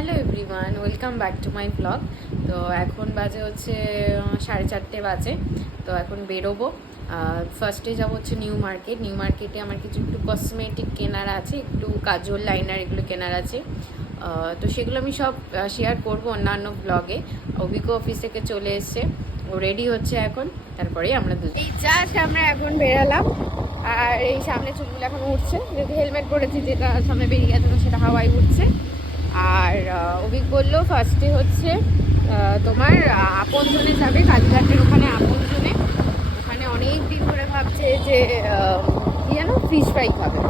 Hello everyone, welcome back to my blog. তো এখন বাজে হচ্ছে 4:30 বাজে। তো এখন বেরোবো। ফার্স্টে যাবো হচ্ছে নিউ মার্কেটে আমার কিছু একটু কসমেটিক কেনার আছে, একটু কাজল লাইনার এগুলো কেনার আছে। তো সেগুলো আমি সব শেয়ার করবো অন্যান্য ব্লগে। অভিজ্ঞ অফিস থেকে চলে এসছে, ও রেডি হচ্ছে এখন, তারপরেই আমরা এই জাস্ট আমরা এখন বেরালাম। আর এই সামনে চুলগুলো এখন উঠছে, যেহেতু হেলমেট পরেছি, যেটা সামনে বেরিয়ে গেছে সেটা হাওয়ায় উঠছে। আর অভিক বললো ফার্স্টে হচ্ছে তোমার আপনজনে যাবে, কালীঘাটের ওখানে আপনজনে। ওখানে অনেক দিন ধরে ভাবছে যে কি যেন ফিশ ফ্রাই খাবে।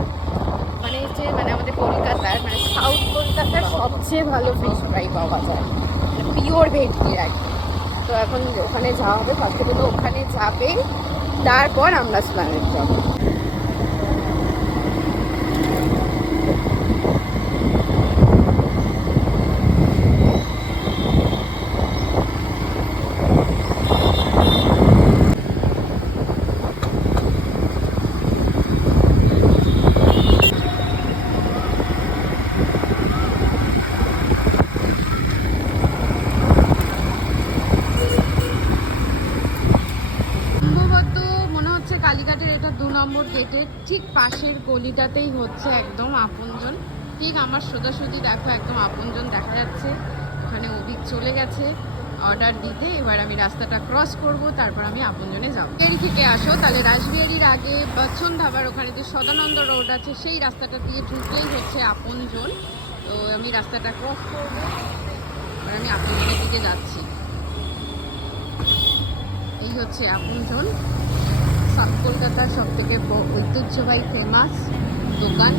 ওখানে হচ্ছে মানে আমাদের কলকাতার মানে সাউথ কলকাতার সবচেয়ে ভালো ফিশ ফ্রাই পাওয়া যায়, পিওর ভেটকির আর কি। তো এখন ওখানে যাওয়া হবে, ফার্স্টে বললো ওখানে যাবে, তারপর আমরা স্প্ল্যানেড যাবো। কালীঘাটের এটা 2 নম্বর গেটের ঠিক পাশের গলিটাতেই হচ্ছে একদম আপনজন। ঠিক আমার সোজাসুজি দেখো একদম আপনজন দেখা যাচ্ছে। ওখানে অভিক চলে গেছে অর্ডার দিতে। এবার আমি রাস্তাটা ক্রস করব, তারপর আমি আপনজনে যাবো। এর থেকে আসো তাহলে রাসবিহারীর আগে বচ্চন ধাবার ওখানে যে সদানন্দ রোড আছে সেই রাস্তাটা দিয়ে ঢুকলেই হচ্ছে আপনজন। তো আমি রাস্তাটা ক্রস করব, এবার আমি আপনজনের দিকে যাচ্ছি। এই হচ্ছে আপনজন, সাউথ কলকাতার সব থেকে ঐতিহ্যবাহী ফেমাস দোকান।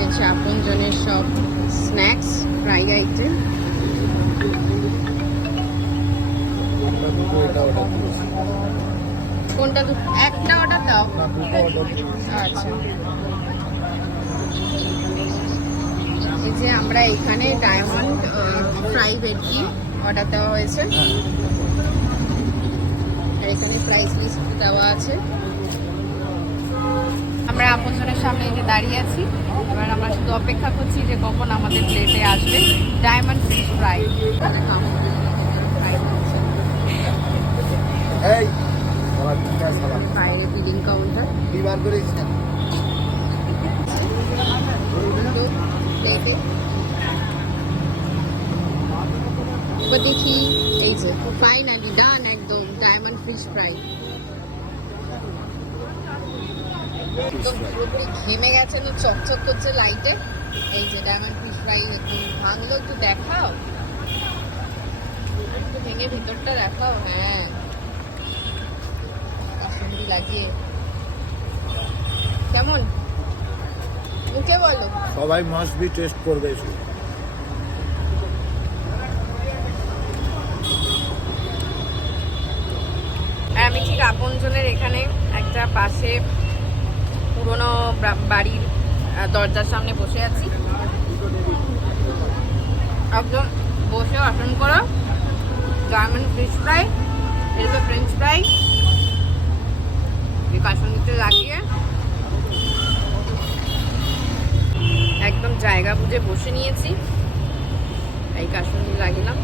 হচ্ছে আপনজনের সব স্ন্যাক্স ফ্রাই আইটেম। কোনটা? একটা অর্ডার দাও। আচ্ছা, এই যে আমরা এখানে ডায়মন্ড ফ্রাই ভেটকি অর্ডার দেওয়া হয়েছে, আর এখানে প্রাইস লিস্ট দেওয়া আছে। আমরা আপনজনের সামনে যে দাঁড়িয়ে আছি, এবার আমরা শুধু অপেক্ষা করছি যে কখন আমাদের প্লেটে আসবে ডায়মন্ড ফিশ ফ্রাই। বাইরে বিলিং কাউন্টার। দেখি এই যে ফাইনালি ডান, একদম ডায়মন্ড ফিশ ফ্রাই। একদম পুরোপুরি ঘেমে গেছে, না চকচক করছে লাইটে। এই যে ডায়মন্ড ফিশ ফ্রাই একদম ভাঙলো, একটু দেখাও, একটু ভেঙে ভিতরটা দেখাও। হ্যাঁ, কাশ্মীরি লাগিয়ে কেমন মুখে বলো, সবাই মাস্ট বি টেস্ট করবে। আমি ঠিক আপনজনের এখানে একটা পাশে পুরোনো বাড়ির দরজার সামনে বসে আছি। একদম বসে আসন করা ডায়মন্ড ফিশ ফ্রাই, এরপর ফ্রেঞ্চ ফ্রাই কাশ্মীরিতে লাগিয়ে একদম জায়গা বুঝে বসে নিয়েছি। এই কাশ্মীরি লাগিলাম।